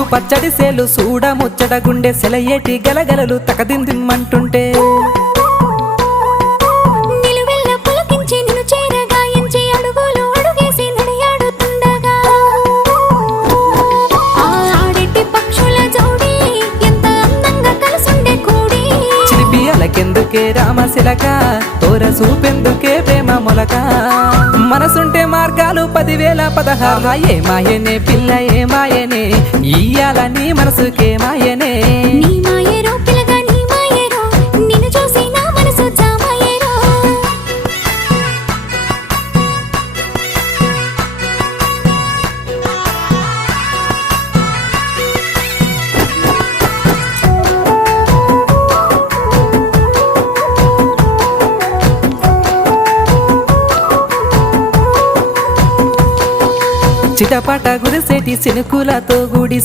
సిగ్గు పచ్చడి సేలు సూడ ముచ్చట గుండె సెలయేటి గలగలలు తకదిందిమ్మంటుంటే కెందుకే రామశిలక తోర చూపెందుకే ప్రేమ మొలక మనసుంటే మార్గాలు 10,016 ఏ మాయనే పిల్ల ఏ మాయనే ఇయ్యాల నీ మనసుకే మాయనే నీ మాయరో పిల్లగా నీ మాయరో నిన్ను చూసి నా మనసు జామాయరో చిటపట గురిసేటి సినుకులతో గుడి